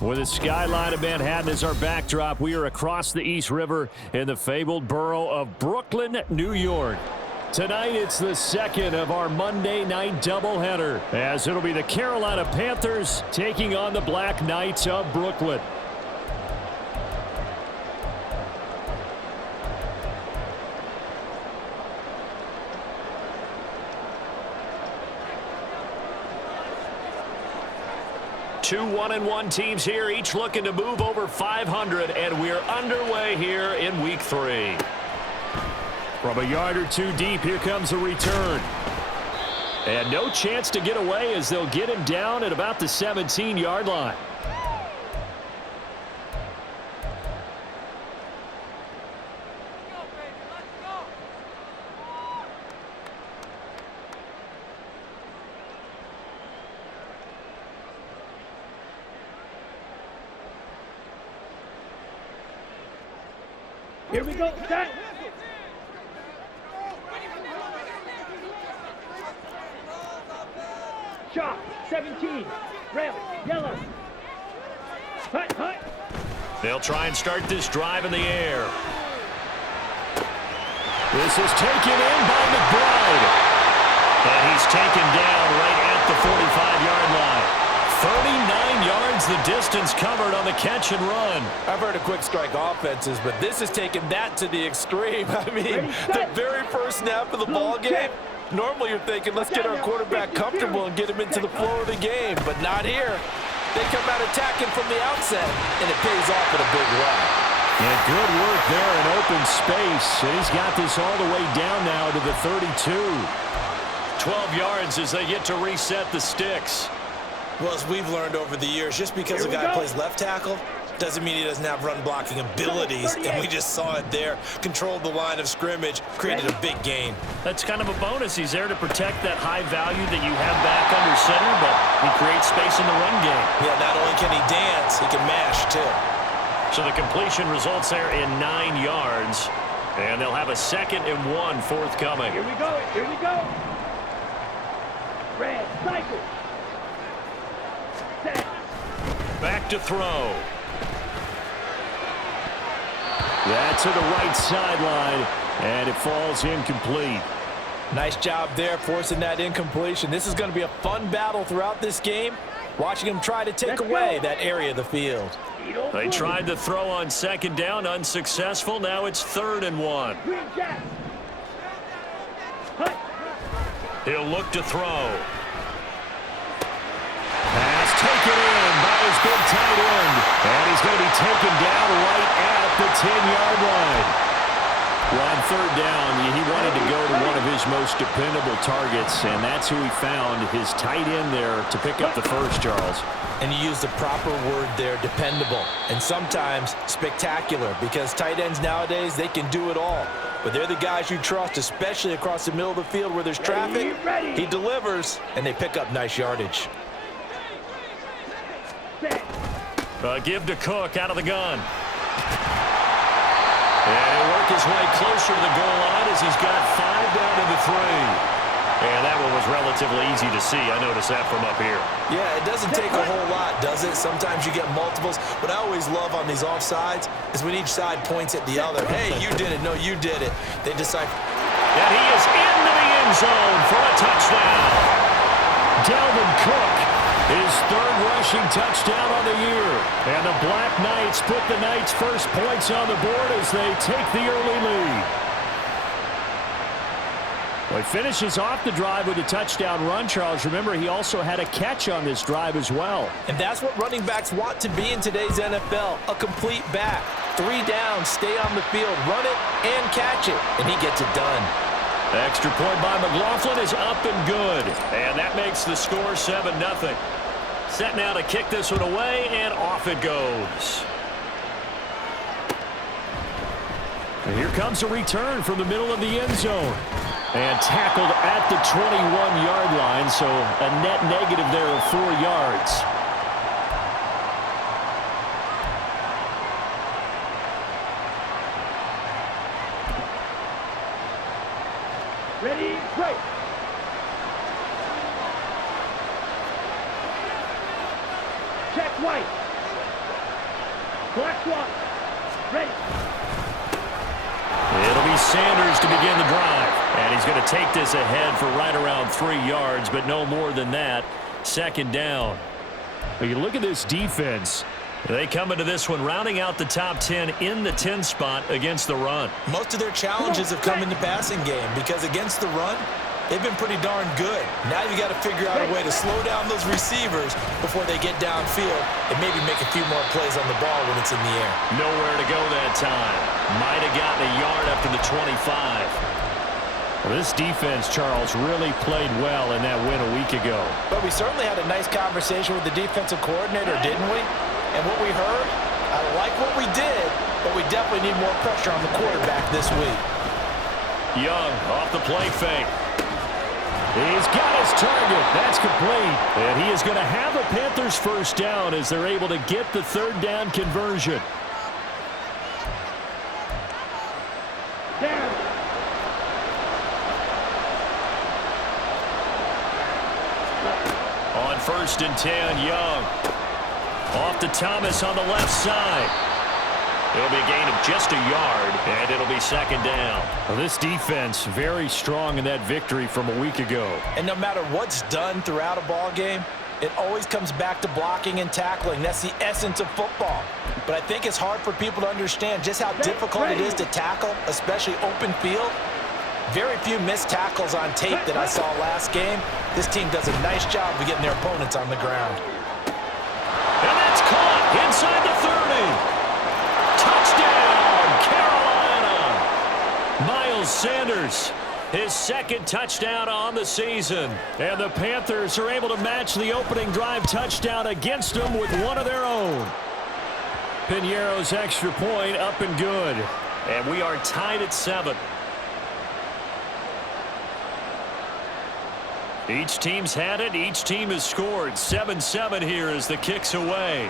With the skyline of Manhattan as our backdrop, we are across the East River in the fabled borough of Brooklyn, New York. Tonight, it's the second of our Monday night doubleheader, as it'll be the Carolina Panthers taking on the Black Knights of Brooklyn. Two 1-1 teams here, each looking to move over 500, and we're underway here in week 3. From a yard or two deep, here comes a return. And no chance to get away as they'll get him down at about the 17-yard line. Here we go, set. Shot, 17, rail, yellow. Hut, hut. They'll try and start this drive in the air. This is taken in by McBride. And he's taken down right at the 45-yard line. 39 yards the distance covered on the catch and run. I've heard of quick strike offenses, but this has taken that to the extreme. I mean, the very first snap of the ball game, normally you're thinking, let's get our quarterback comfortable and get him into the flow of the game, but not here. They come out attacking from the outset, and it pays off in a big way. Yeah, good work there in open space, and he's got this all the way down now to the 32. 12 yards as they get to reset the sticks. Well, as we've learned over the years, just because a guy plays left tackle doesn't mean he doesn't have run blocking abilities, and we just saw it there. Controlled the line of scrimmage, created a big gain. That's kind of a bonus. He's there to protect that high value that you have back under center, but he creates space in the run game. Yeah, not only can he dance, he can mash, too. So the completion results there in 9 yards, and they'll have a 2nd and 1 forthcoming. Here we go, here we go. Red, cycle. Back to throw. That's to the right sideline, and it falls incomplete. Nice job there forcing that incompletion. This is going to be a fun battle throughout this game, watching him try to take away that area of the field. They tried to throw on 2nd down, unsuccessful. Now it's 3rd and 1. He'll look to throw. Pass taken in by his big tight end. And he's going to be taken down right at the 10-yard line. Well, on 3rd down, he wanted to go to one of his most dependable targets, and that's who he found, his tight end there to pick up the first, Charles. And you used the proper word there, dependable, and sometimes spectacular, because tight ends nowadays, they can do it all. But they're the guys you trust, especially across the middle of the field where there's traffic. He delivers, and they pick up nice yardage. Give to Cook out of the gun. And he'll work his way closer to the goal line as he's got 5 down to the 3. And that one was relatively easy to see. I noticed that from up here. Yeah, it doesn't take a whole lot, does it? Sometimes you get multiples. What I always love on these offsides is when each side points at the other. Hey, you did it. No, you did it. They decide. And he is into the end zone for a touchdown. Dalvin Cook, his 3rd rushing touchdown on the year. And the Black Knights put the Knights' first points on the board as they take the early lead. Well, he finishes off the drive with a touchdown run, Charles. Remember, he also had a catch on this drive as well. And that's what running backs want to be in today's NFL, a complete back. 3 down, stay on the field, run it, and catch it. And he gets it done. The extra point by McLaughlin is up and good. And that makes the score 7-0. Set now to kick this one away, and off it goes. And here comes a return from the middle of the end zone. And tackled at the 21-yard line, so a net negative there of 4 yards. Ready, break. Check White. Black one. Ready. It'll be Sanders to begin the drive. And he's going to take this ahead for right around 3 yards, but no more than that. Second down. But you look at this defense. They come into this one rounding out the top 10 in the 10 spot against the run. Most of their challenges have come in the passing game because against the run, they've been pretty darn good. Now you've got to figure out a way to slow down those receivers before they get downfield and maybe make a few more plays on the ball when it's in the air. Nowhere to go that time. Might have gotten a yard up to the 25. Well, this defense, Charles, really played well in that win a week ago. But we certainly had a nice conversation with the defensive coordinator, didn't we? And what we heard, I like what we did, but we definitely need more pressure on the quarterback this week. Young off the play fake. He's got his target. That's complete. And he is going to have a Panthers first down as they're able to get the third down conversion. Down. On 1st and 10, Young. Off to Thomas on the left side. It'll be a gain of just a yard, and it'll be second down. Well, this defense very strong in that victory from a week ago. And no matter what's done throughout a ball game, it always comes back to blocking and tackling. That's the essence of football. But I think it's hard for people to understand just how difficult it is to tackle, especially open field. Very few missed tackles on tape that I saw last game. This team does a nice job of getting their opponents on the ground. And that's caught inside the 30. Touchdown, Carolina. Miles Sanders, his second touchdown on the season. And the Panthers are able to match the opening drive touchdown against them with one of their own. Piñeiro's extra point up and good. And we are tied at 7. Each team's had it. Each team has scored. 7-7 here as the kick's away.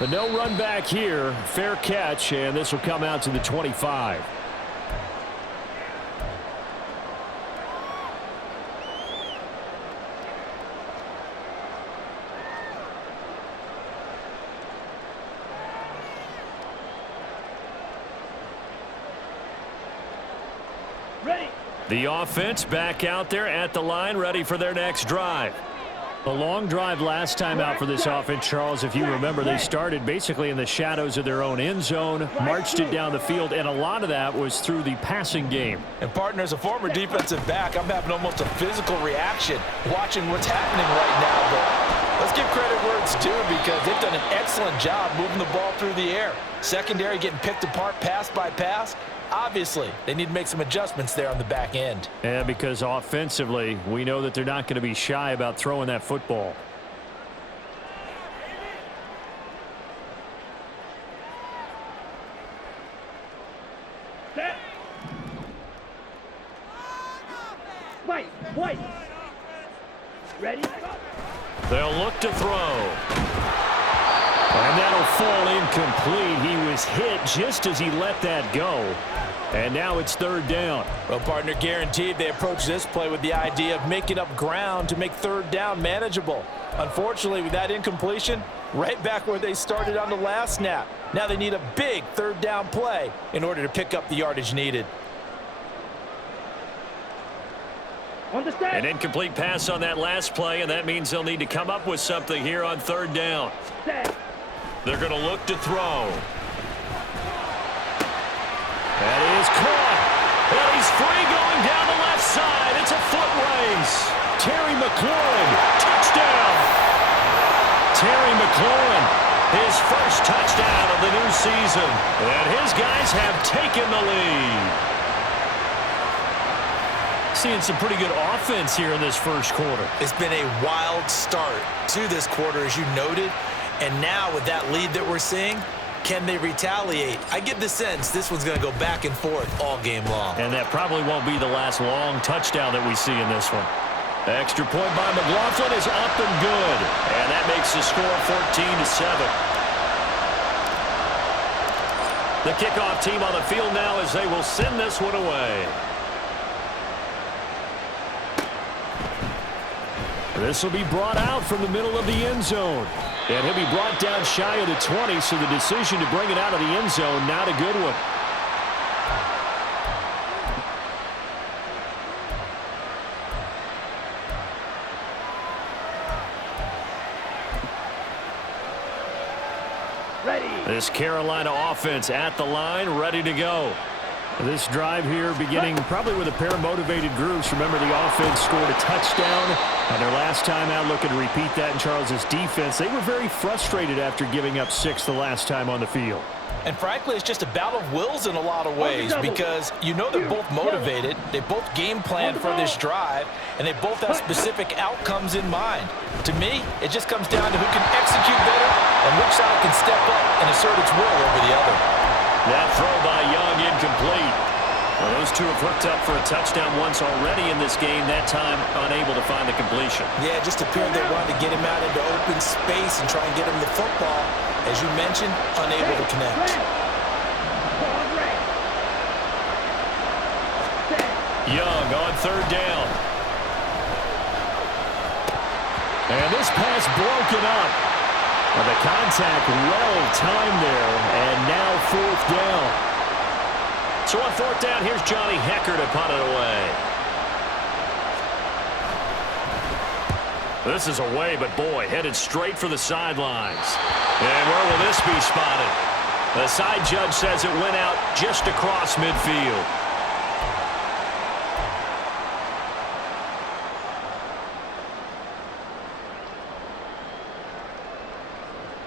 But no run back here. Fair catch, and this will come out to the 25. Ready. The offense back out there at the line, ready for their next drive. A long drive last time out for this offense, Charles. If you remember, they started basically in the shadows of their own end zone, marched it down the field, and a lot of that was through the passing game. And, partner, as a former defensive back, I'm having almost a physical reaction watching what's happening right now. But let's give credit where it's due because they've done an excellent job moving the ball through the air. Secondary getting picked apart pass by pass. Obviously, they need to make some adjustments there on the back end. Yeah, because offensively, we know that they're not going to be shy about throwing that football. Set. White. Ready. They'll look to throw. And that'll fall incomplete. He was hit just as he let that go. And now it's third down. Well, partner, guaranteed they approach this play with the idea of making up ground to make third down manageable. Unfortunately, with that incompletion, right back where they started on the last snap. Now they need a big third down play in order to pick up the yardage needed. Understand. An incomplete pass on that last play, and that means they'll need to come up with something here on third down. Set. They're going to look to throw. That is caught. And he's free going down the left side. It's a foot race. Terry McLaurin, touchdown. Terry McLaurin, his first touchdown of the new season. And his guys have taken the lead. Seeing some pretty good offense here in this first quarter. It's been a wild start to this quarter, as you noted. And now with that lead that we're seeing, can they retaliate? I get the sense this one's going to go back and forth all game long. And that probably won't be the last long touchdown that we see in this one. Extra point by McLaughlin is up and good. And that makes the score 14-7. The kickoff team on the field now as they will send this one away. This will be brought out from the middle of the end zone. And he'll be brought down shy of the 20, so the decision to bring it out of the end zone, not a good one. This Carolina offense at the line, ready to go. This drive here beginning probably with a pair of motivated groups. Remember, the offense scored a touchdown on their last time out, looking to repeat that in Charles' defense. They were very frustrated after giving up 6 the last time on the field. And frankly, it's just a battle of wills in a lot of ways because you know they're both motivated. They both game plan for this drive, and they both have specific outcomes in mind. To me, it just comes down to who can execute better and which side can step up and assert its will over the other. That throw by Young incomplete. Well, those two have hooked up for a touchdown once already in this game, that time unable to find the completion. Yeah, it just appeared they wanted to get him out into open space and try and get him the football. As you mentioned, unable to connect. Young on third down. And this pass broken up. Well, the contact well timed there, and now fourth down. So on fourth down, here's Johnny Hecker to punt it away. This is away, but boy, headed straight for the sidelines. And where will this be spotted? The side judge says it went out just across midfield.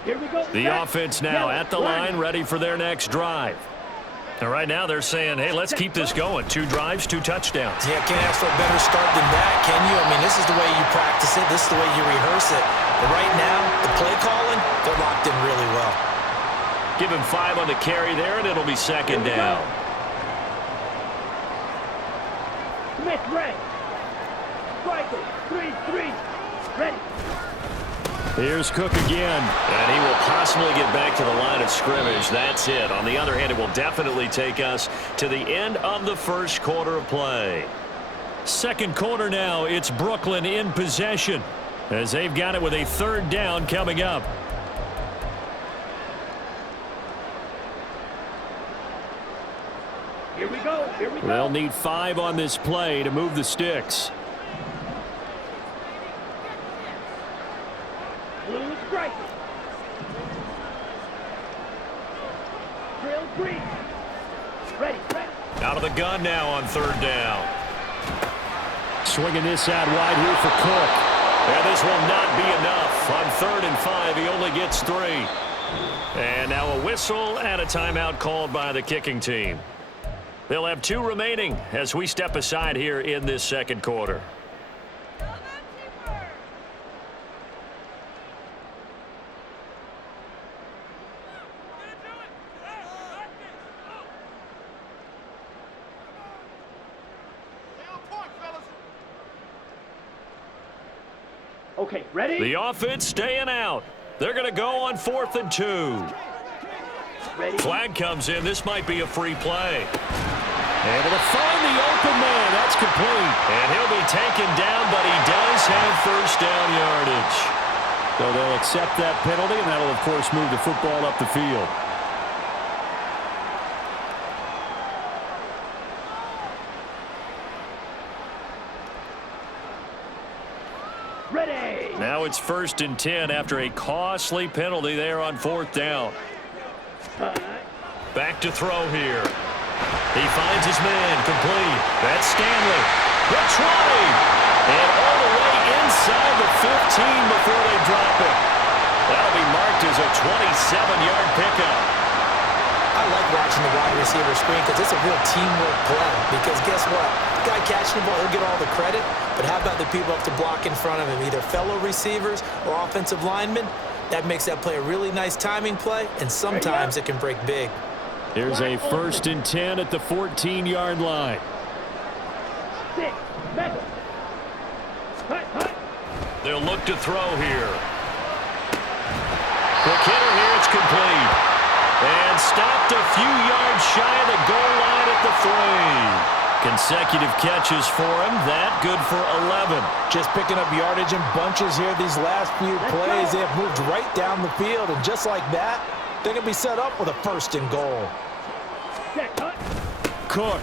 Here we go. The offense now at the line, ready for their next drive. And right now they're saying, hey, let's keep this going. 2 drives, 2 touchdowns. Yeah, can't ask for a better start than that, can you? I mean, this is the way you practice it. This is the way you rehearse it. But right now, the play calling, they're locked in really well. Give him 5 on the carry there, and it'll be second down. Smith, ready. Striker, 3-3. Ready. Here's Cook again, and he will possibly get back to the line of scrimmage. That's it. On the other hand, it will definitely take us to the end of the first quarter of play. Second quarter now, it's Brooklyn in possession as they've got it with a third down coming up. Here we go. Here we go. They'll need 5 on this play to move the sticks. Blue striker. Drill green. Ready, ready. Out of the gun now on third down. Swinging this out wide here for Cook. And this will not be enough. On 3rd and 5, he only gets 3. And now a whistle and a timeout called by the kicking team. They'll have 2 remaining as we step aside here in this second quarter. Okay, ready? The offense staying out. They're going to go on 4th and 2. Ready? Flag comes in. This might be a free play. Able to find the open man. That's complete. And he'll be taken down, but he does have first down yardage. So they'll accept that penalty, and that'll, of course, move the football up the field. Ready. Now it's 1st and 10 after a costly penalty there on 4th down. Back to throw here. He finds his man, complete. That's Stanley. The 20. And all the way inside the 15 before they drop it. That'll be marked as a 27-yard pickup. I like watching the wide receiver screen because it's a real teamwork play. Because guess what? The guy catching the ball, he'll get all the credit. But how about the people up to block in front of him, either fellow receivers or offensive linemen? That makes that play a really nice timing play, and sometimes it can break big. Here's a 1st and 10 at the 14-yard line. 6, 7. They'll look to throw here. Quick hitter here, it's complete. And stopped a few yards shy of the goal line at the 3. Consecutive catches for him. That good for 11. Just picking up yardage in bunches here these last few plays. They have moved right down the field, and just like that, they're going to be set up with a 1st and goal. Cook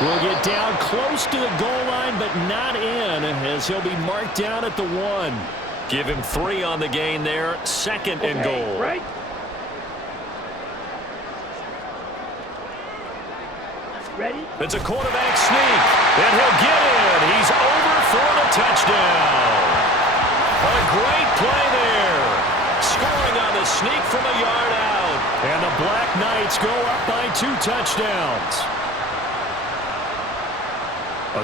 will get down close to the goal line, but not in, as he'll be marked down at the 1. Give him 3 on the gain there. 2nd and goal. Right. Ready? It's a quarterback sneak, and he'll get in. He's over for the touchdown. A great play there. Scoring on the sneak from a yard out. And the Black Knights go up by 2 touchdowns.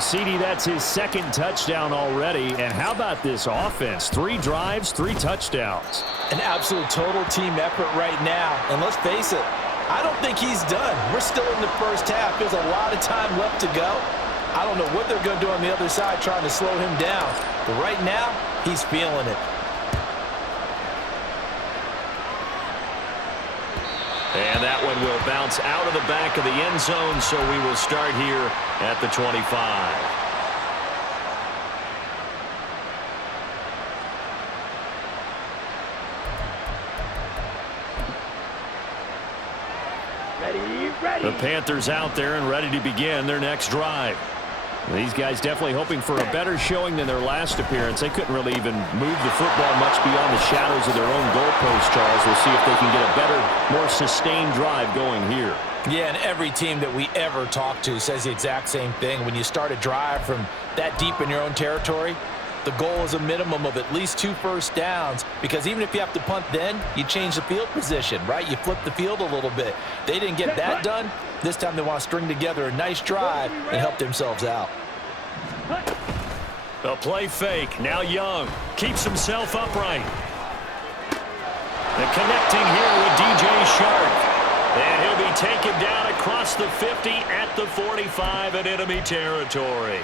CD, that's his 2nd touchdown already. And how about this offense? 3 drives, 3 touchdowns. An absolute total team effort right now. And let's face it, I don't think he's done. We're still in the first half. There's a lot of time left to go. I don't know what they're going to do on the other side trying to slow him down. But right now, he's feeling it. And that one will bounce out of the back of the end zone, so we will start here at the 25. The Panthers out there and ready to begin their next drive. These guys definitely hoping for a better showing than their last appearance. They couldn't really even move the football much beyond the shadows of their own goalpost, Charles. We'll see if they can get a better, more sustained drive going here. Yeah, and every team that we ever talk to says the exact same thing. When you start a drive from that deep in your own territory, the goal is a minimum of at least 2 first downs, because even if you have to punt then, you change the field position, right? You flip the field a little bit. They didn't get that done. This time they want to string together a nice drive and help themselves out. A play fake. Now Young keeps himself upright. The connecting here with DJ Shark. And he'll be taken down across the 50 at the 45 in enemy territory.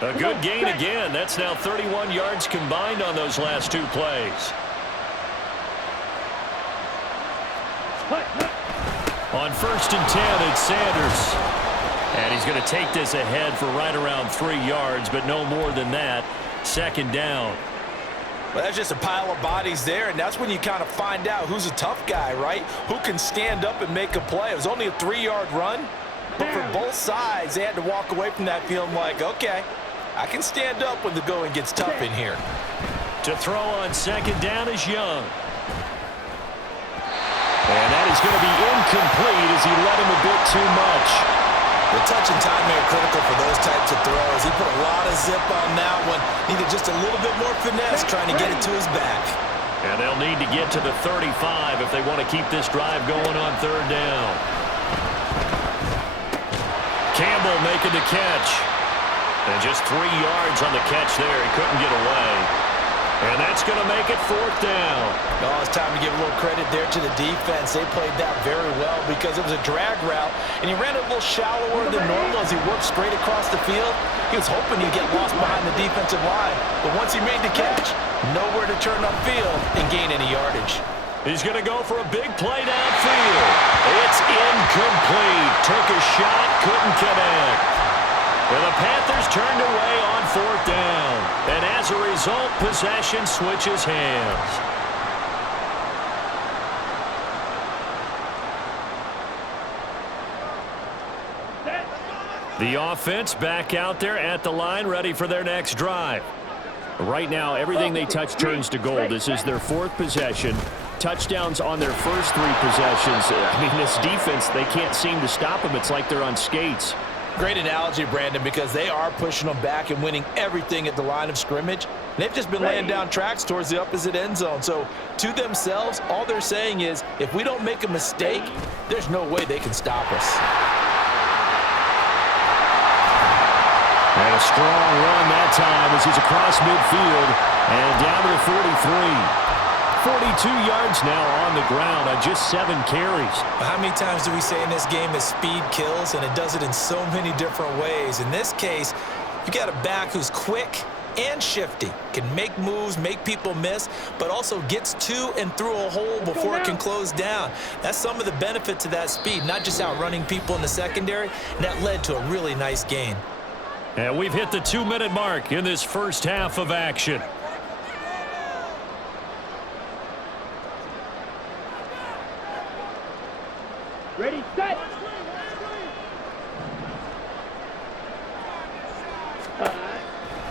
A good gain again. That's now 31 yards combined on those last 2 plays. On 1st and 10, it's Sanders. And he's going to take this ahead for right around 3 yards, but no more than that. 2nd down. Well, that's just a pile of bodies there, and that's when you kind of find out who's a tough guy, right? Who can stand up and make a play. It was only a 3-yard run, but for both sides, they had to walk away from that feeling like, okay, I can stand up when the going gets tough in here. To throw on 2nd down is Young. And that is going to be incomplete as he led him a bit too much. The touch and timing are critical for those types of throws. He put a lot of zip on that one. Needed just a little bit more finesse trying to get it to his back. And they'll need to get to the 35 if they want to keep this drive going on 3rd down. Campbell making the catch. And just 3 yards on the catch there. He couldn't get away. And that's going to make it 4th down. Oh, it's time to give a little credit there to the defense. They played that very well because it was a drag route, and he ran it a little shallower than normal as he worked straight across the field. He was hoping he'd get lost behind the defensive line, but once he made the catch, nowhere to turn upfield and gain any yardage. He's going to go for a big play downfield. It's incomplete. Took a shot, couldn't connect. Well, the Panthers turned away on 4th down. And as a result, possession switches hands. The offense back out there at the line, ready for their next drive. Right now, everything they touch turns to gold. This is their 4th possession. Touchdowns on their first 3 possessions. I mean, this defense, they can't seem to stop them. It's like they're on skates. Great analogy, Brandon, because they are pushing them back and winning everything at the line of scrimmage. They've just been laying down tracks towards the opposite end zone. So to themselves, all they're saying is, if we don't make a mistake, there's no way they can stop us. And a strong run that time as he's across midfield and down to the 43. 42 yards now on the ground on just 7 carries. How many times do we say in this game that speed kills, and it does it in so many different ways? In this case, you got a back who's quick and shifty. Can make moves, make people miss, but also gets to and through a hole before it can close down. That's some of the benefit to that speed, not just outrunning people in the secondary, and that led to a really nice gain. And we've hit the 2-minute mark in this first half of action. Ready, set.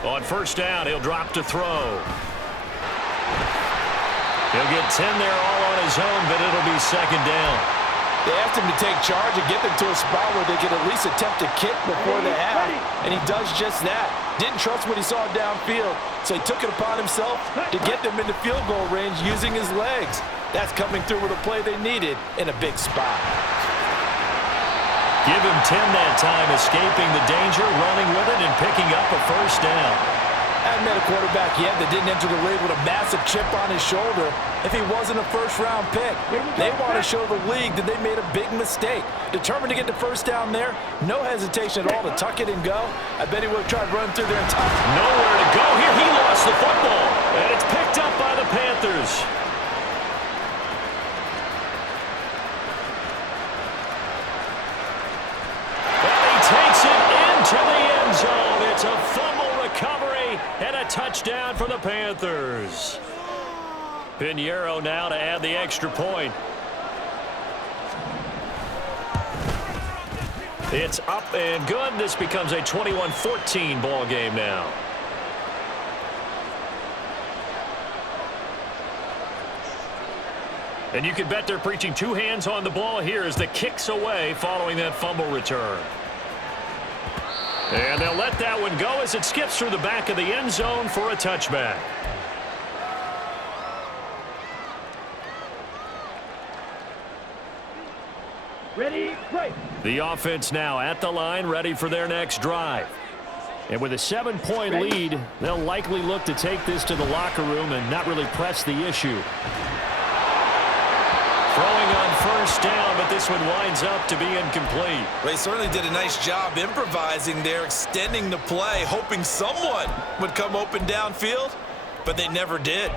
On first down, he'll drop to throw. He'll get 10 there all on his own, but it'll be second down. They asked him to take charge and get them to a spot where they could at least attempt to kick before the half, and he does just that. Didn't trust what he saw downfield, so he took it upon himself to get them into field goal range using his legs. That's coming through with a play they needed in a big spot. Give him 10 that time, escaping the danger, running with it, and picking up a first down. I haven't met a quarterback yet that didn't enter the league with a massive chip on his shoulder if he wasn't a first-round pick. They want to show the league that they made a big mistake. Determined to get the first down there, no hesitation at all to tuck it and go. I bet he would have tried running through there and tuck. Nowhere to go here. He lost the football, and it's picked up by the Panthers. Takes it into the end zone. It's a fumble recovery and a touchdown for the Panthers. Pinheiro now to add the extra point. It's up and good. This becomes a 21-14 ball game now. And you can bet they're preaching two hands on the ball here as the kick's away following that fumble return. And they'll let that one go as it skips through the back of the end zone for a touchback. Ready, break. The offense now at the line, ready for their next drive. And with a 7-point lead, they'll likely look to take this to the locker room and not really press the issue. Throwing on first down, but this one winds up to be incomplete. They certainly did a nice job improvising there, extending the play, hoping someone would come open downfield, but they never did.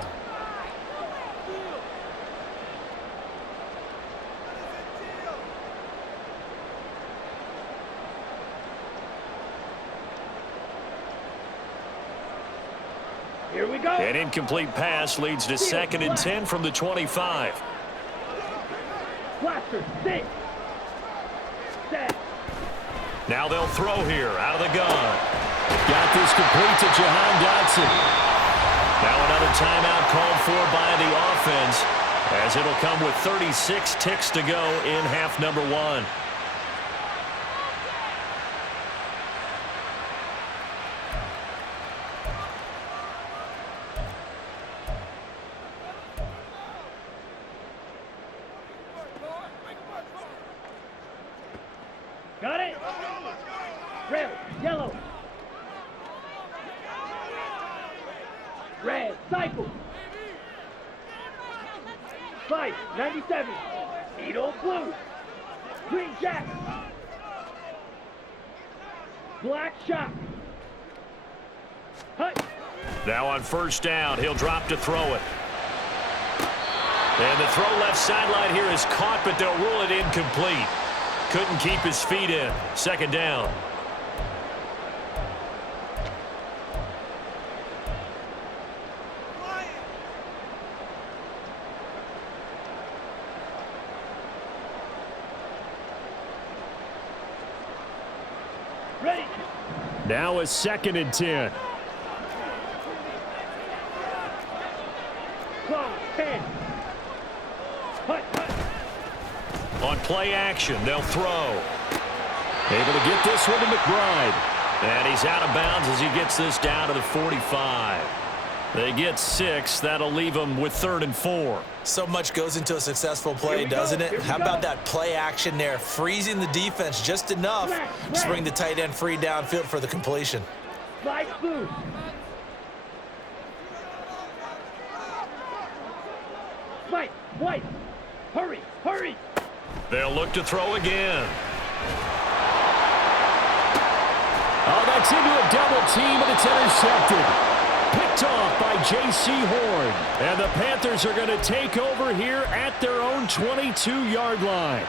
Here we go. An incomplete pass leads to 2nd and 10 from the 25. Blaster, 6. Set. Now they'll throw here out of the gun. Got this complete to Jahan Dotson. Now another timeout called for by the offense as it'll come with 36 ticks to go in half number 1. Got it. Red, yellow. Red, cycle. 5, 97. Needle, blue. Green jack. Black shot. Hut. Now on first down, he'll drop to throw it. And the throw left sideline here is caught, but they'll rule it incomplete. Couldn't keep his feet in. Second down. Ready. Now a 2nd and 10. Close, 10. Hut, hut. On play action, they'll throw. Able to get this one to McBride. And he's out of bounds as he gets this down to the 45. They get 6. That'll leave them with 3rd and 4. So much goes into a successful play, doesn't it? How about that play action there? Freezing the defense just enough to bring the tight end free downfield for the completion. Slide blue. Mike, white. Hurry, hurry. They'll look to throw again. Oh, that's into a double team, and it's intercepted. Picked off by J.C. Horn. And the Panthers are going to take over here at their own 22-yard line.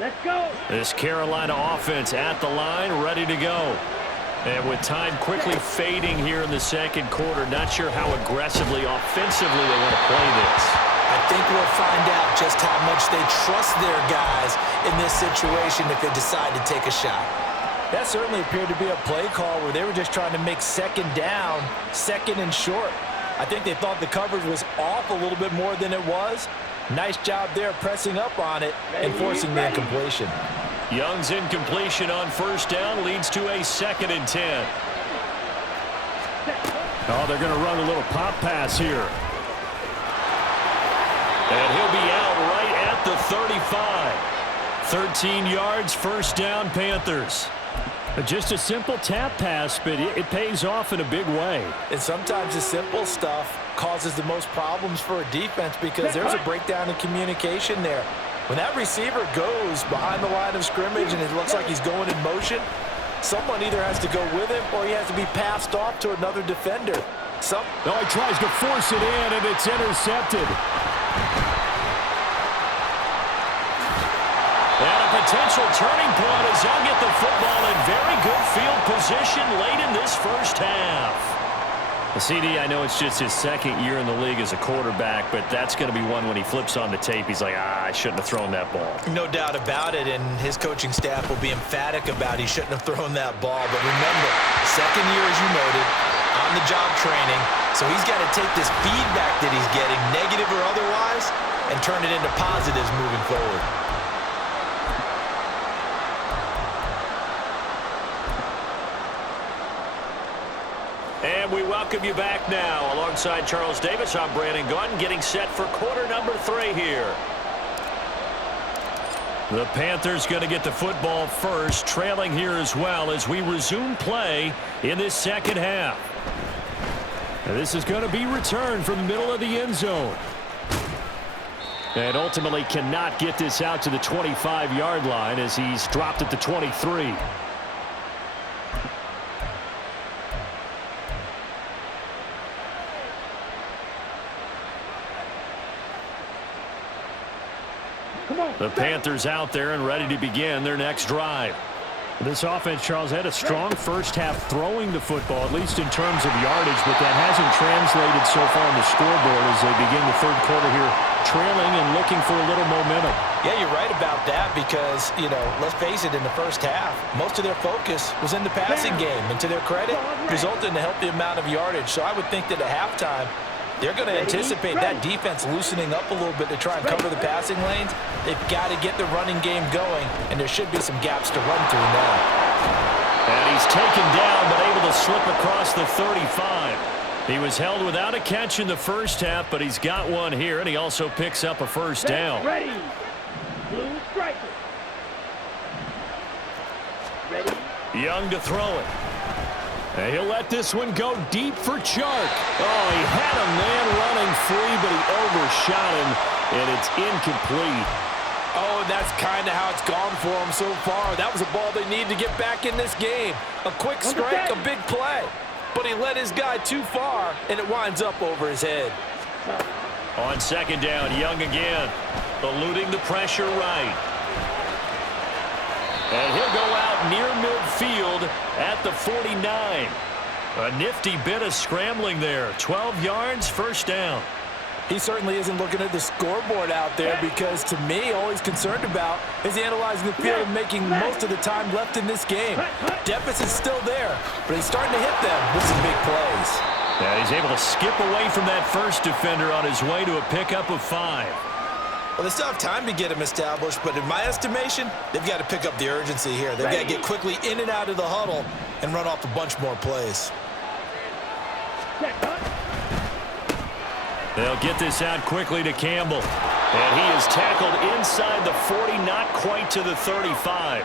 Let's go. This Carolina offense at the line, ready to go. And with time quickly fading here in the second quarter, not sure how aggressively, offensively they want to play this. I think we'll find out just how much they trust their guys in this situation if they decide to take a shot. That certainly appeared to be a play call where they were just trying to make second down, second and short. I think they thought the coverage was off a little bit more than it was. Nice job there pressing up on it and forcing the incompletion. Young's incompletion on first down leads to a 2nd and 10. Oh, they're going to run a little pop pass here. And he'll be out right at the 35. 13 yards, first down, Panthers. Just a simple tap pass, but it pays off in a big way. And sometimes the simple stuff causes the most problems for a defense because there's a breakdown in communication there. When that receiver goes behind the line of scrimmage and it looks like he's going in motion, someone either has to go with him or he has to be passed off to another defender. No, he tries to force it in, and it's intercepted. And a potential turning point as they'll get the football in very good field position late in this first half. CD, I know it's just his second year in the league as a quarterback, but that's going to be one when he flips on the tape, he's like, I shouldn't have thrown that ball. No doubt about it, and his coaching staff will be emphatic about he shouldn't have thrown that ball. But remember, second year, as you noted, on-the-job training, so he's got to take this feedback that he's getting, negative or otherwise, and turn it into positives moving forward. And we welcome you back now. Alongside Charles Davis, I'm Brandon Gunn, getting set for quarter number 3 here. The Panthers going to get the football first, trailing here as well as we resume play in this second half. And this is going to be returned from the middle of the end zone. And ultimately cannot get this out to the 25-yard line as he's dropped at the 23. The Panthers out there and ready to begin their next drive. This offense, Charles, had a strong first half throwing the football, at least in terms of yardage, but that hasn't translated so far on the scoreboard as they begin the third quarter here, trailing and looking for a little momentum. Yeah, you're right about that because, you know, let's face it, in the first half, most of their focus was in the passing game. And to their credit, resulted in a healthy amount of yardage. So I would think that at halftime, they're going to anticipate that defense loosening up a little bit to try and cover the passing lanes. They've got to get the running game going, and there should be some gaps to run through now. And he's taken down, but able to slip across the 35. He was held without a catch in the first half, but he's got one here, and he also picks up a first down. Ready. Blue striker. Ready. Young to throw it. And he'll let this one go deep for Chark. Oh, he had a man running free, but he overshot him, and it's incomplete. Oh, and that's kind of how it's gone for him so far. That was a ball they need to get back in this game. A quick strike, a big play. But he led his guy too far, and it winds up over his head. On second down, Young again, eluding the pressure right. And he'll go out near midfield at the 49. A nifty bit of scrambling there. 12 yards, first down. He certainly isn't looking at the scoreboard out there because, to me, all he's concerned about is analyzing the field and making most of the time left in this game. Deficit's still there, but he's starting to hit them with some big plays. And he's able to skip away from that first defender on his way to a pickup of 5. Well, they still have time to get him established, but in my estimation, they've got to pick up the urgency here. They've got to get quickly in and out of the huddle and run off a bunch more plays. They'll get this out quickly to Campbell. And he is tackled inside the 40, not quite to the 35.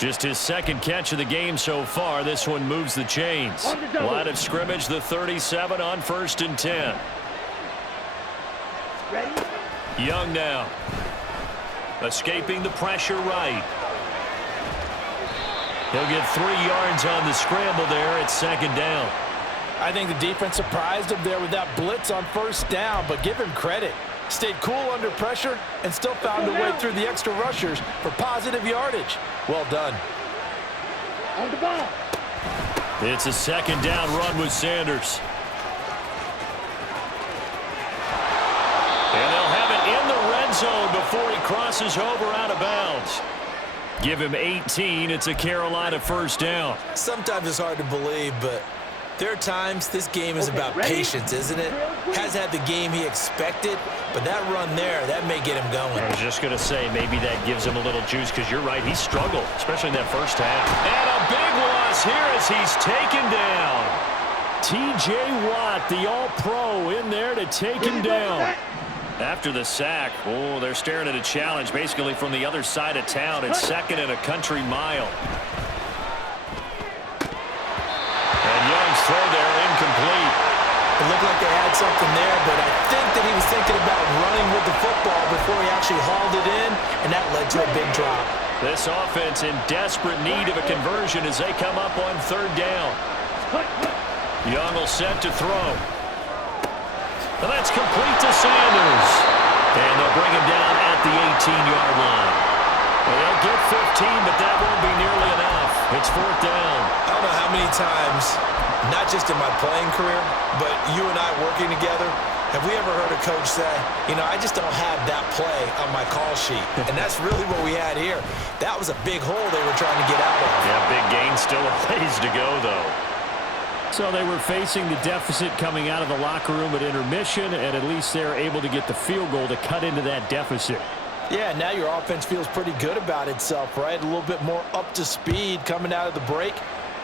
Just his second catch of the game so far. This one moves the chains. Line of scrimmage, the 37 on 1st and 10. Ready? Young now. Escaping the pressure right. He'll get 3 yards on the scramble there at 2nd down. I think the defense surprised him there with that blitz on 1st down, but give him credit. Stayed cool under pressure and still found a way through the extra rushers for positive yardage. Well done. On the ball. It's a 2nd down run with Sanders. And they'll have it in the red zone before he crosses over out of bounds. Give him 18. It's a Carolina 1st down. Sometimes it's hard to believe, but there are times this game is about patience, isn't it? Has had the game he expected, but that run there, that may get him going. I was just going to say, maybe that gives him a little juice, because you're right, he struggled, especially in that 1st half. And a big loss here as he's taken down. T.J. Watt, the all-pro, in there to take him down. After the sack, oh, they're staring at a challenge basically from the other side of town. It's 2nd and a country mile. And Young's throw there incomplete. It looked like they had something there, but I think that he was thinking about running with the football before he actually hauled it in, and that led to a big drop. This offense in desperate need of a conversion as they come up on 3rd down. Young will set to throw. And that's complete to Sanders. And they'll bring him down at the 18-yard line. They'll get 15, but that won't be nearly enough. It's 4th down. I don't know how many times, not just in my playing career, but you and I working together, have we ever heard a coach say, you know, I just don't have that play on my call sheet. And that's really what we had here. That was a big hole they were trying to get out of. Yeah, big gain, still a ways to go, though. So they were facing the deficit coming out of the locker room at intermission, and at least they're able to get the field goal to cut into that deficit. Yeah, now your offense feels pretty good about itself, right? A little bit more up to speed coming out of the break.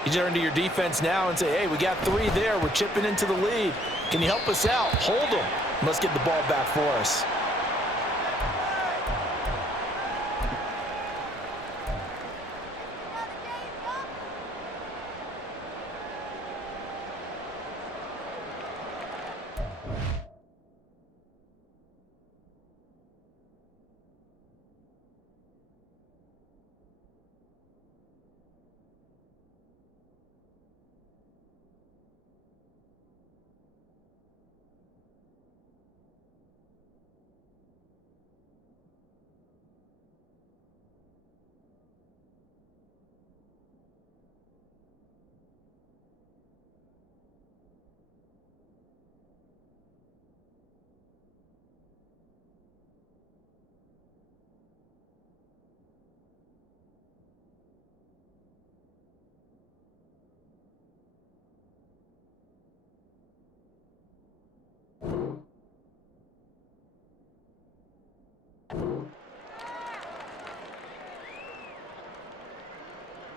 You turn to your defense now and say, hey, we got 3 there. We're chipping into the lead. Can you help us out? Hold them. Let's get the ball back for us.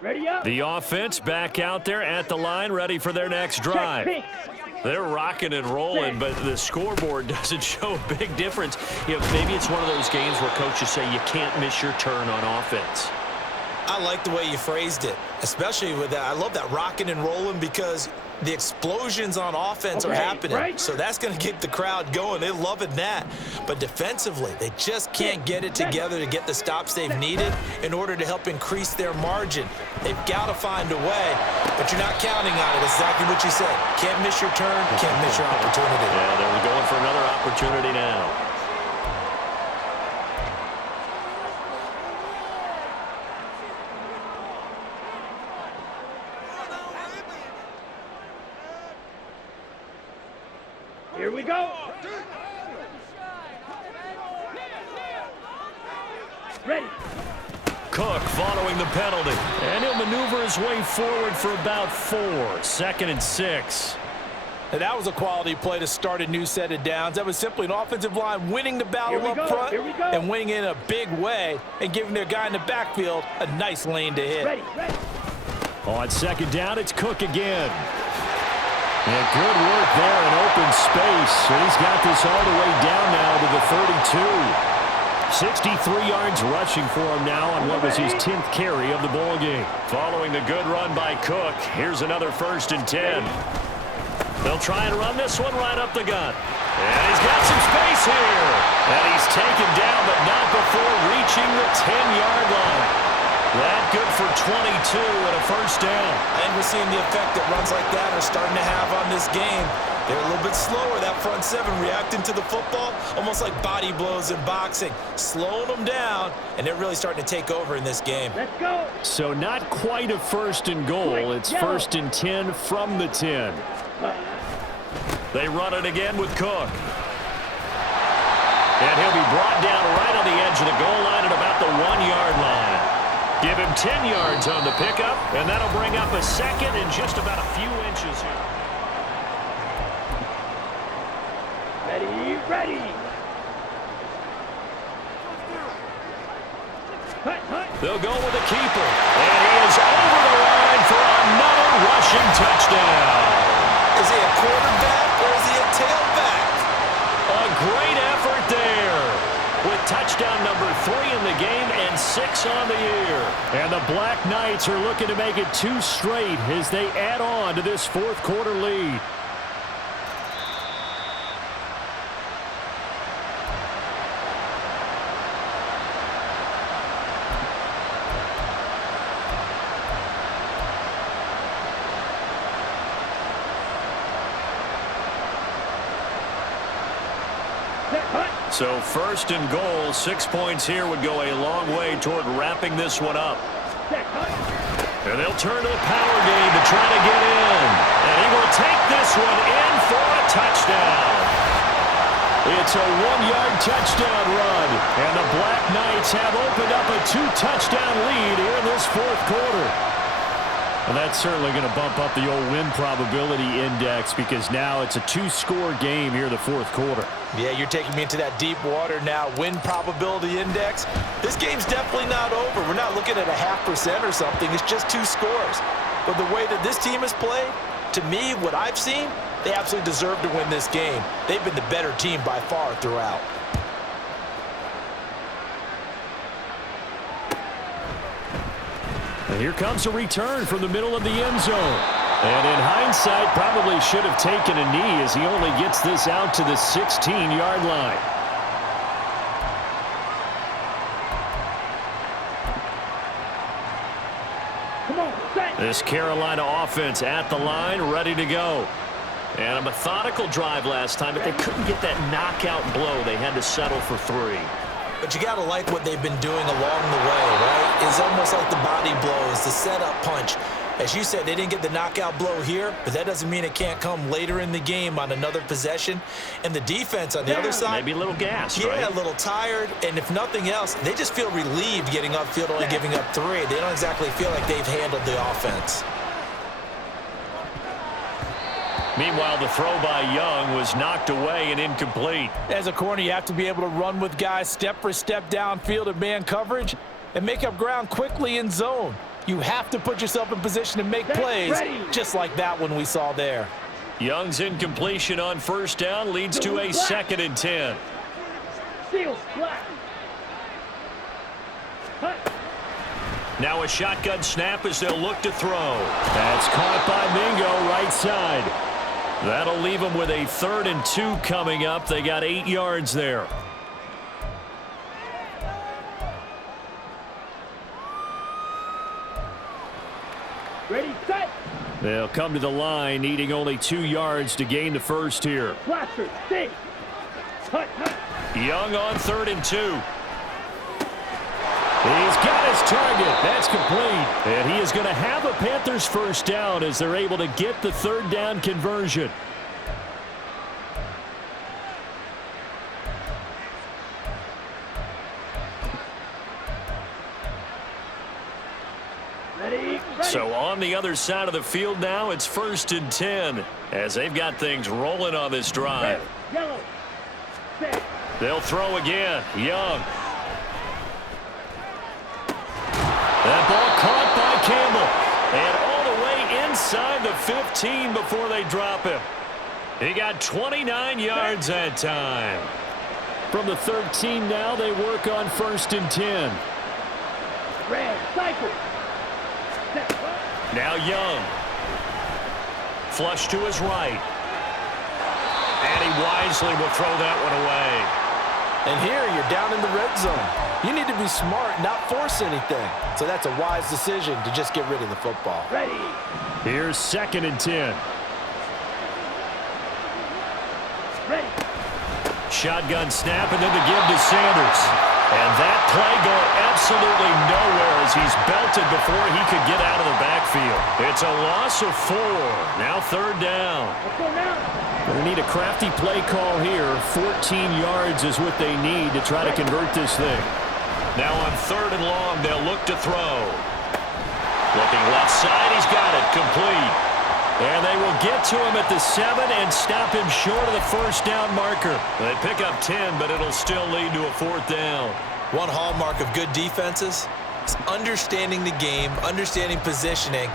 Ready up. The offense back out there at the line, ready for their next drive. They're rocking and rolling, but the scoreboard doesn't show a big difference. You know, maybe it's one of those games where coaches say you can't miss your turn on offense. I like the way you phrased it, especially with that. I love that rocking and rolling because the explosions on offense are happening. Right. So that's going to get the crowd going. They're loving that. But defensively, they just can't get it together to get the stops they've needed in order to help increase their margin. They've got to find a way, but you're not counting on it. Exactly what you said. Can't miss your turn, can't miss your opportunity. Yeah, they're going for another opportunity now. Here we go. Ready. Cook following the penalty. And he'll maneuver his way forward for about 4. 2nd and 6. And that was a quality play to start a new set of downs. That was simply an offensive line winning the battle up front and winning in a big way and giving their guy in the backfield a nice lane to hit. Ready. On 2nd down, it's Cook again. And good work there in open space. And he's got this all the way down now to the 32. 63 yards rushing for him now on what was his 10th carry of the ball game. Following the good run by Cook, here's another 1st and 10. They'll try and run this one right up the gut. And he's got some space here. And he's taken down, but not before reaching the 10-yard line. That good for 22 and a 1st down. I think we're seeing the effect that runs like that are starting to have on this game. They're a little bit slower, that front seven, reacting to the football, almost like body blows in boxing, slowing them down, and they're really starting to take over in this game. Let's go. So not quite a 1st and goal. It's 1st and 10 from the 10. They run it again with Cook. And he'll be brought down right on the edge of the goal line at about the 1-yard line. Give him 10 yards on the pickup, and that'll bring up a 2nd and just about a few inches here. Ready. They'll go with the keeper. And he is over the line for another rushing touchdown. Is he a quarterback or is he a tailback? A great effort there. With touchdown number 3 in the game and 6 on the year. And the Black Knights are looking to make it 2 straight as they add on to this 4th quarter lead. So 1st and goal, 6 points here would go a long way toward wrapping this one up. And they'll turn to the power game to try to get in. And he will take this one in for a touchdown. It's a 1-yard touchdown run. And the Black Knights have opened up a 2-touchdown lead here in this 4th quarter. And that's certainly going to bump up the old win probability index because now it's a 2-score game here in the 4th quarter. Yeah, you're taking me into that deep water now. Win probability index. This game's definitely not over. We're not looking at a 0.5% or something. It's just 2 scores. But the way that this team has played, to me, what I've seen, they absolutely deserve to win this game. They've been the better team by far throughout. And here comes a return from the middle of the end zone. And in hindsight, probably should have taken a knee as he only gets this out to the 16-yard line. Come on, set. This Carolina offense at the line, ready to go. And a methodical drive last time, but they couldn't get that knockout blow. They had to settle for 3. But you got to like what they've been doing along the way, right? It's almost like the body blows, the setup punch. As you said, they didn't get the knockout blow here, but that doesn't mean it can't come later in the game on another possession. And the defense on the other side. Maybe a little gassed, right? right? A little tired. And if nothing else, they just feel relieved getting upfield, only giving up 3. They don't exactly feel like they've handled the offense. Meanwhile, the throw by Young was knocked away and incomplete. As a corner, you have to be able to run with guys step for step downfield in man coverage and make up ground quickly in zone. You have to put yourself in position to make plays, just like that one we saw there. Young's incompletion on 1st down leads to a 2nd and 10. Seal flat. Now a shotgun snap as they'll look to throw. That's caught by Mingo right side. That'll leave them with a 3rd and 2 coming up. They got 8 yards there. Ready, set. They'll come to the line, needing only 2 yards to gain the 1st here. Blaster, stay. Hut. Young on 3rd and 2. He's got his target. That's complete. And he is going to have a Panthers 1st down as they're able to get the 3rd down conversion. Ready. So on the other side of the field now, it's 1st and 10 as they've got things rolling on this drive. Yellow. Set. They'll throw again. Young. That ball caught by Campbell. And all the way inside the 15 before they drop him. He got 29 yards that time. From the 13 now, they work on 1st and 10. Red, cycle. Set. Now Young. Flush to his right. And he wisely will throw that one away. And here you're down in the red zone. You need to be smart, not force anything. So that's a wise decision to just get rid of the football. Ready. Here's 2nd and 10. Ready. Shotgun snap and then the give to Sanders. And that play going absolutely nowhere as he's belted before he could get out of the backfield. It's a loss of 4. Now 3rd down. Let's go now. They need a crafty play call here. 14 yards is what they need to try to convert this thing. Now on 3rd and long, they'll look to throw. Looking left side, he's got it. Complete. And they will get to him at the 7 and stop him short of the 1st down marker. They pick up 10, but it'll still lead to a 4th down. One hallmark of good defenses is understanding the game, understanding positioning,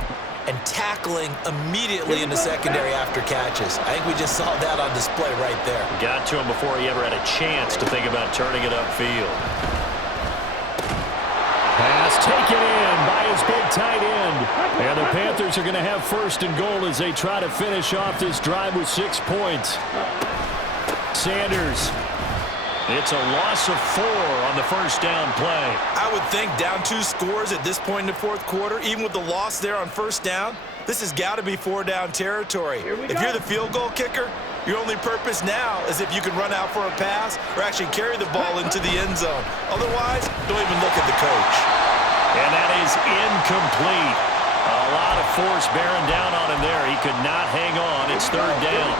and tackling immediately in the secondary after catches. I think we just saw that on display right there. Got to him before he ever had a chance to think about turning it upfield. Pass taken in by his big tight end. And the Panthers are going to have 1st and goal as they try to finish off this drive with 6 points. Sanders. It's a loss of 4 on the 1st down play. I would think down 2 scores at this point in the 4th quarter, even with the loss there on 1st down, this has got to be 4-down territory. If you're the field goal kicker, your only purpose now is if you can run out for a pass or actually carry the ball into the end zone. Otherwise, don't even look at the coach. And that is incomplete. A lot of force bearing down on him there. He could not hang on. It's 3rd down.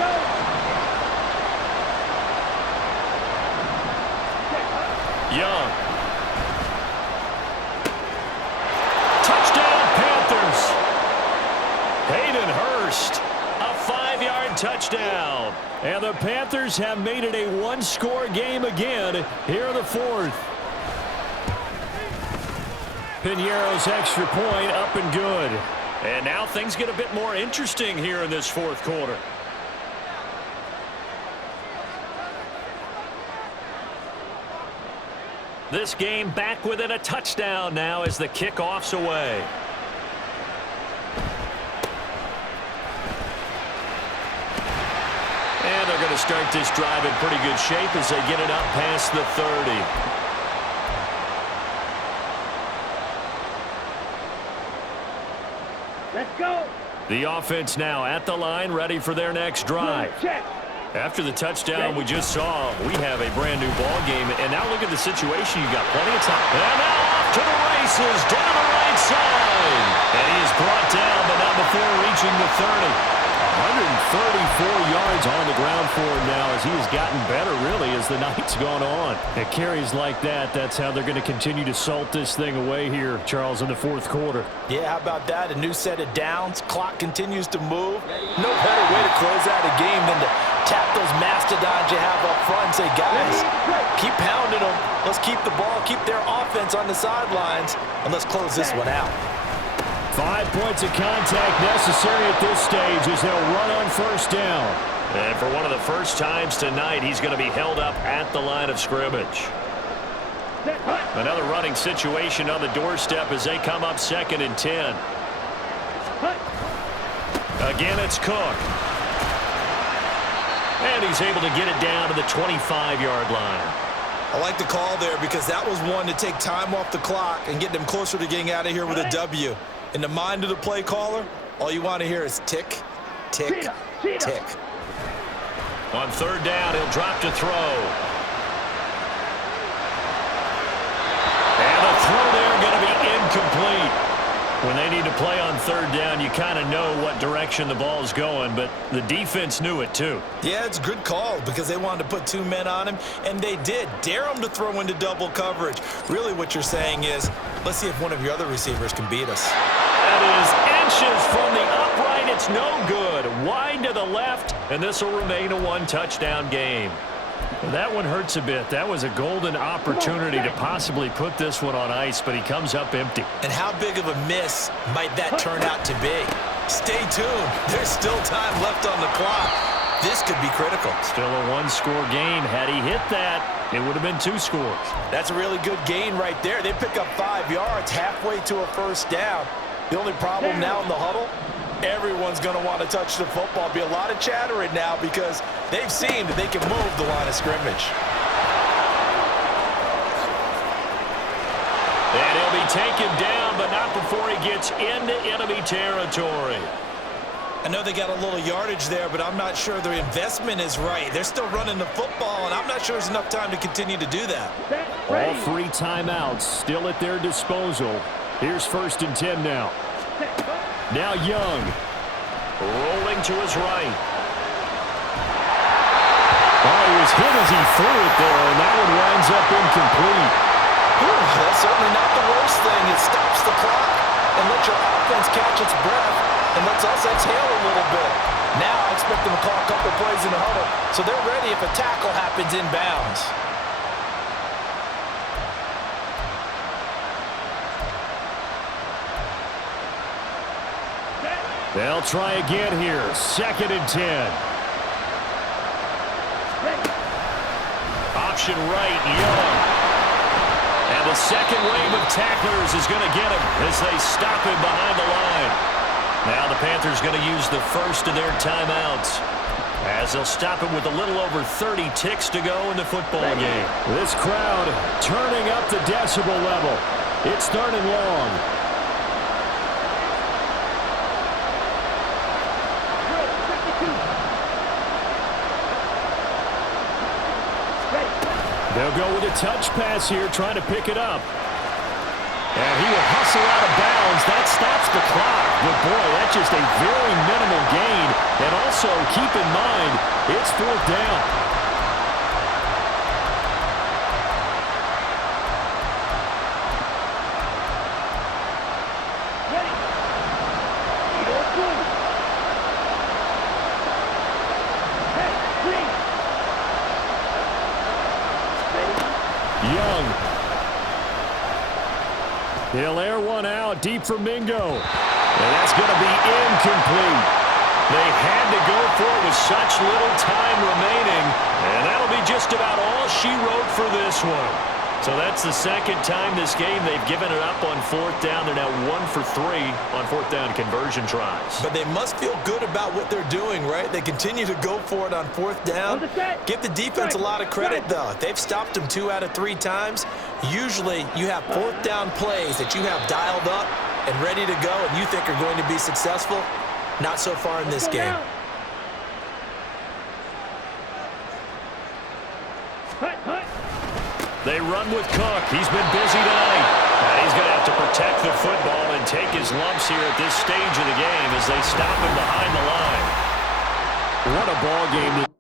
Young. Touchdown, Panthers. Hayden Hurst. A 5-yard touchdown. And the Panthers have made it a 1-score game again here in the 4th. Piñeiro's extra point up and good. And now things get a bit more interesting here in this 4th quarter. This game back within a touchdown now as the kickoff's away. And they're going to start this drive in pretty good shape as they get it up past the 30. Let's go. The offense now at the line, ready for their next drive. Check. After the touchdown we just saw, we have a brand new ball game. And now look at the situation. You got plenty of time. And now off to the races down the right side. And he is brought down, but not before reaching the 30. 134 yards on the ground for him now as he has gotten better, really, as the night's gone on. At carries like that, that's how they're going to continue to salt this thing away here, Charles, in the 4th quarter. Yeah, how about that? A new set of downs. Clock continues to move. No better way to close out a game than to tap those mastodons you have up front and say, guys, keep pounding them. Let's keep the ball, keep their offense on the sidelines, and let's close this one out. 5 points of contact necessary at this stage as they'll run on 1st down. And for one of the first times tonight, he's going to be held up at the line of scrimmage. Another running situation on the doorstep as they come up 2nd and 10. Again, it's Cook. And he's able to get it down to the 25-yard line. I like the call there because that was one to take time off the clock and get them closer to getting out of here with a W. In the mind of the play caller, all you want to hear is tick, tick, tick. On 3rd down, he'll drop to throw. And the throw there going to be incomplete. When they need to play on 3rd down, you kind of know what direction the ball's going, but the defense knew it too. Yeah, it's a good call because they wanted to put 2 men on him, and they did. Dare him to throw into double coverage. Really what you're saying is, let's see if one of your other receivers can beat us. That is inches from the upright. It's no good. Wide to the left, and this will remain a 1-touchdown game. Well, that one hurts a bit. That was a golden opportunity to possibly put this one on ice, but he comes up empty. And how big of a miss might that turn out to be? Stay tuned. There's still time left on the clock. This could be critical. Still a one-score game. Had he hit that, it would have been 2 scores. That's a really good gain right there. They pick up 5 yards halfway to a first down. The only problem now in the huddle, everyone's going to want to touch the football. Be a lot of chattering now because they've seen that they can move the line of scrimmage. And he'll be taken down, but not before he gets into enemy territory. I know they got a little yardage there, but I'm not sure their investment is right. They're still running the football, and I'm not sure there's enough time to continue to do that. All 3 timeouts still at their disposal. Here's 1st and 10 now. Now Young. Rolling to his right. Oh, he was hit as he threw it there, and that one winds up incomplete. That's certainly not the worst thing. It stops the clock and lets your offense catch its breath and lets us exhale a little bit. Now I expect them to call a couple plays in the huddle so they're ready if a tackle happens inbounds. They'll try again here. 2nd and 10. Option right, Young. And the second wave of tacklers is going to get him as they stop him behind the line. Now the Panthers going to use the first of their timeouts as they'll stop him with a little over 30 ticks to go in the football game. This crowd turning up the decibel level. It's 3rd and long. They'll go with a touch pass here, trying to pick it up. And he will hustle out of bounds. That stops the clock. But, boy, that's just a very minimal gain. And also, keep in mind, it's 4th down. Young. He'll air one out deep for Mingo. And that's going to be incomplete. They had to go for it with such little time remaining. And that'll be just about all she wrote for this one. So that's the 2nd time this game they've given it up on 4th down. They're now 1 for 3 on 4th down conversion tries. But they must feel good about what they're doing, right? They continue to go for it on 4th down. Give the defense a lot of credit, though. They've stopped them 2 out of 3 times. Usually you have 4th down plays that you have dialed up and ready to go and you think are going to be successful. Not so far in this game. They run with Cook. He's been busy tonight. And he's going to have to protect the football and take his lumps here at this stage of the game as they stop him behind the line. What a ball game.